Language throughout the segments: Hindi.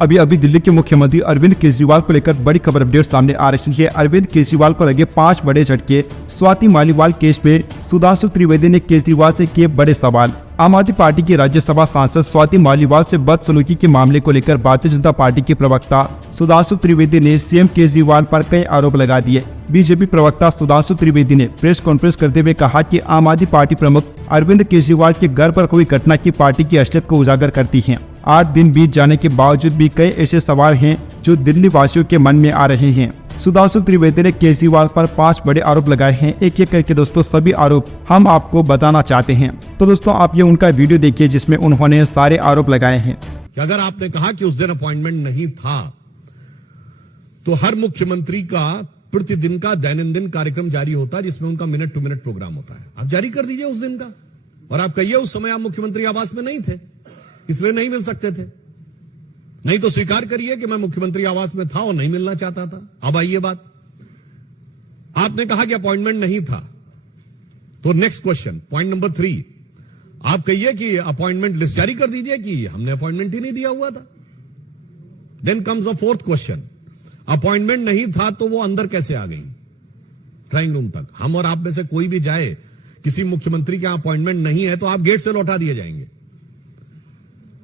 अभी अभी दिल्ली के मुख्यमंत्री अरविंद केजरीवाल को लेकर बड़ी खबर अपडेट सामने आ रही है। अरविंद केजरीवाल को लगे 5 बड़े झटके। स्वाति मालीवाल केस में सुधांशु त्रिवेदी ने केजरीवाल से किए बड़े सवाल। आम आदमी पार्टी की राज्यसभा सांसद स्वाति मालीवाल से बदसलूकी के मामले को लेकर भारतीय जनता पार्टी के प्रवक्ता सुधांशु त्रिवेदी ने सीएम केजरीवाल पर कई आरोप लगा दिए। बीजेपी प्रवक्ता सुधांशु त्रिवेदी ने प्रेस कॉन्फ्रेंस करते हुए कहा कि आम आदमी पार्टी प्रमुख अरविंद केजरीवाल के घर पर हुई घटना की पार्टी की असलियत को उजागर करती है। 8 दिन बीत जाने के बावजूद भी कई ऐसे सवाल हैं जो दिल्ली वासियों के मन में आ रहे हैं। सुधांशु त्रिवेदी ने केजरीवाल पर 5 बड़े आरोप लगाए हैं। एक एक करके दोस्तों सभी आरोप हम आपको बताना चाहते हैं। तो दोस्तों आप ये उनका वीडियो देखिए जिसमें उन्होंने सारे आरोप लगाए हैं। कि अगर आपने कहा कि उस दिन अपॉइंटमेंट नहीं था तो हर मुख्यमंत्री का प्रतिदिन का दैनंदिन कार्यक्रम जारी होता है जिसमें उनका मिनट टू मिनट प्रोग्राम होता है। आप जारी कर दीजिए उस दिन का, और आप कहिए उस समय आप मुख्यमंत्री आवास में नहीं थे इसलिए नहीं मिल सकते थे। नहीं तो स्वीकार करिए कि मैं मुख्यमंत्री आवास में था और नहीं मिलना चाहता था। अब आइए बात, आपने कहा कि अपॉइंटमेंट नहीं था, तो नेक्स्ट क्वेश्चन पॉइंट नंबर 3, आप कहिए कि अपॉइंटमेंट लिस्ट जारी कर दीजिए कि हमने अपॉइंटमेंट ही नहीं दिया हुआ था। Then comes the 4th question, appointment नहीं था तो वो अंदर कैसे आ गई ड्राइंग रूम तक? हम और आप में से कोई भी जाए, किसी मुख्यमंत्री के यहां अपॉइंटमेंट नहीं है तो आप गेट से लौटा दिए जाएंगे।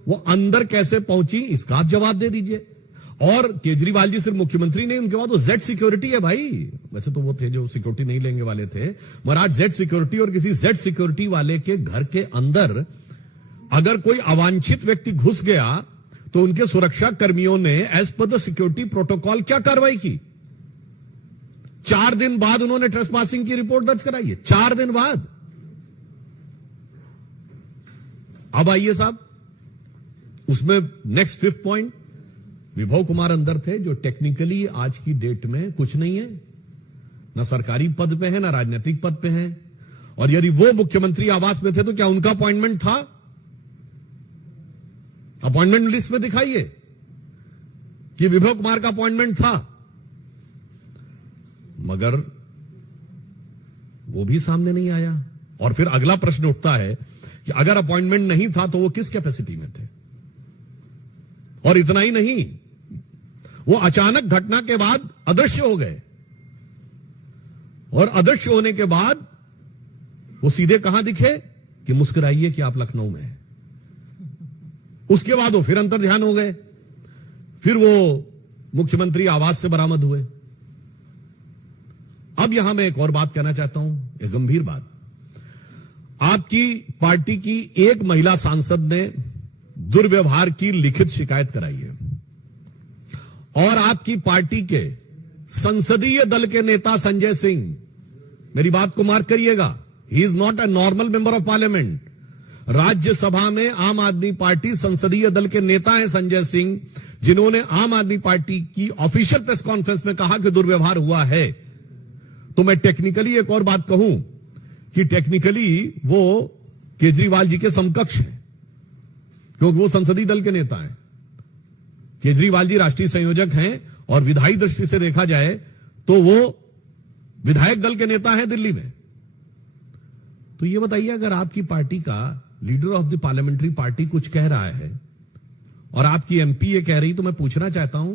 वो अंदर कैसे पहुंची इसका आप जवाब दे दीजिए। और केजरीवाल जी सिर्फ मुख्यमंत्री नहीं, उनके बाद वो जेड सिक्योरिटी है भाई। वैसे तो वो थे जो सिक्योरिटी नहीं लेंगे वाले थे, मगर आज जेड सिक्योरिटी, और किसी जेड सिक्योरिटी वाले के घर के अंदर अगर कोई अवांछित व्यक्ति घुस गया तो उनके सुरक्षा कर्मियों ने as per the security protocol क्या कार्रवाई की? 4 दिन बाद उन्होंने ट्रेसपासिंग की रिपोर्ट दर्ज कराई है, 4 दिन बाद। अब आइए साहब, उसमें नेक्स्ट 5th पॉइंट, विभव कुमार अंदर थे जो टेक्निकली आज की डेट में कुछ नहीं है, ना सरकारी पद पे है ना राजनीतिक पद पे है। और यदि वो मुख्यमंत्री आवास में थे तो क्या उनका अपॉइंटमेंट था? अपॉइंटमेंट लिस्ट में दिखाइए कि विभव कुमार का अपॉइंटमेंट था, मगर वो भी सामने नहीं आया। और फिर अगला प्रश्न उठता है कि अगर अपॉइंटमेंट नहीं था तो वो किस कैपेसिटी में थे? और इतना ही नहीं, वो अचानक घटना के बाद अदृश्य हो गए, और अदृश्य होने के बाद वो सीधे कहां दिखे कि मुस्कुराइए कि आप लखनऊ में हैं। उसके बाद वो फिर अंतर ध्यान हो गए, फिर वो मुख्यमंत्री आवास से बरामद हुए। अब यहां मैं एक और बात कहना चाहता हूं, एक गंभीर बात। आपकी पार्टी की एक महिला सांसद ने दुर्व्यवहार की लिखित शिकायत कराई है, और आपकी पार्टी के संसदीय दल के नेता संजय सिंह, मेरी बात को मार्क करिएगा, he is not a normal member of parliament. Rajya Sabha में आम आदमी पार्टी संसदीय दल के नेता हैं संजय सिंह, जिन्होंने आम आदमी पार्टी की ऑफिशियल प्रेस कॉन्फ्रेंस में कहा कि दुर्व्यवहार हुआ है। तो मैं टेक्निकली एक और बात कहूं कि टेक्निकली वो केजरीवाल जी के समकक्ष हैं, क्योंकि वो संसदीय दल के नेता हैं। केजरीवाल जी राष्ट्रीय संयोजक हैं, और विधायी दृष्टि से देखा जाए तो वो विधायक दल के नेता हैं दिल्ली में। तो ये बताइए, अगर आपकी पार्टी का leader of the parliamentary party कुछ कह रहा है और आपकी एमपी ये कह रही, तो मैं पूछना चाहता हूं,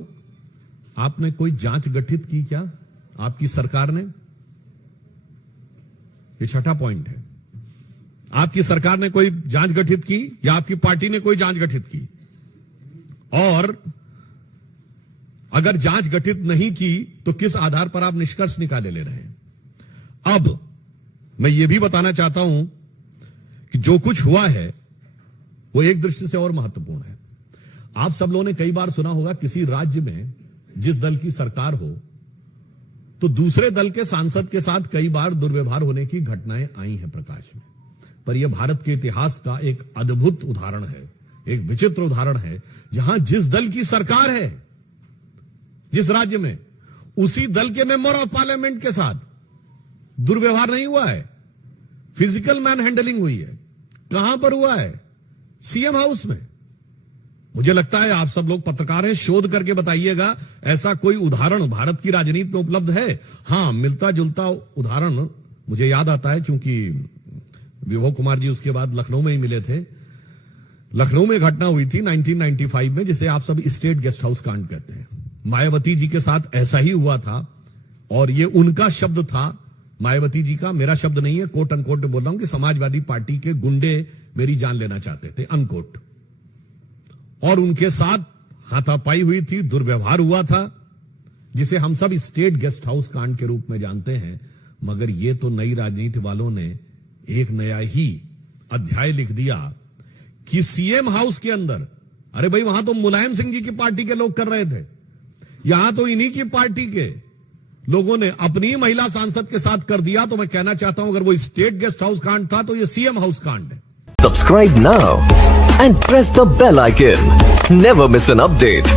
आपने कोई जांच गठित की क्या आपकी सरकार ने? ये 6ठा पॉइंट है। आपकी सरकार ने कोई जांच गठित की या आपकी पार्टी ने कोई जांच गठित की? और अगर जांच गठित नहीं की तो किस आधार पर आप निष्कर्ष निकाले ले रहे हैं? अब मैं यह भी बताना चाहता हूं कि जो कुछ हुआ है वो एक दृष्टि से और महत्वपूर्ण है। आप सब लोगों ने कई बार सुना होगा, किसी राज्य में जिस दल की सरकार हो तो दूसरे दल के सांसद के साथ कई बार दुर्व्यवहार होने की घटनाएं आई हैं प्रकाश में। पर यह भारत के इतिहास का एक अद्भुत उदाहरण है, एक विचित्र उदाहरण है, जहां जिस दल की सरकार है जिस राज्य में, उसी दल के मेंबर ऑफ पार्लियामेंट के साथ दुर्व्यवहार नहीं हुआ है, फिजिकल मैन हैंडलिंग हुई है। कहां पर हुआ है? सीएम हाउस में। मुझे लगता है आप सब लोग पत्रकार हैं, शोध करके बताइएगा ऐसा कोई उदाहरण भारत की राजनीति में उपलब्ध है? हां, मिलता जुलता उदाहरण मुझे याद आता है, क्योंकि विभव कुमार जी उसके बाद लखनऊ में ही मिले थे, लखनऊ में घटना हुई थी 1995 में, जिसे आप सब स्टेट गेस्ट हाउस कांड कहते हैं। मायावती जी के साथ ऐसा ही हुआ था, और ये उनका शब्द था, मायावती जी का, मेरा शब्द नहीं है, कोट अनकोट बोल रहा हूं कि समाजवादी पार्टी के गुंडे मेरी जान लेना चाहते थे, अनकोट। और उनके साथ हाथापाई हुई थी, दुर्व्यवहार हुआ था, जिसे हम सब स्टेट गेस्ट हाउस कांड के रूप में जानते हैं। मगर ये तो नई राजनीति वालों ने एक नया ही अध्याय लिख दिया कि सीएम हाउस के अंदर, अरे भाई वहां तो मुलायम सिंह जी की पार्टी के लोग कर रहे थे, यहां तो इन्हीं की पार्टी के लोगों ने अपनी महिला सांसद के साथ कर दिया। तो मैं कहना चाहता हूं, अगर वो स्टेट गेस्ट हाउस कांड था तो ये सीएम हाउस कांड है। Subscribe now and press the bell icon. Never miss an update.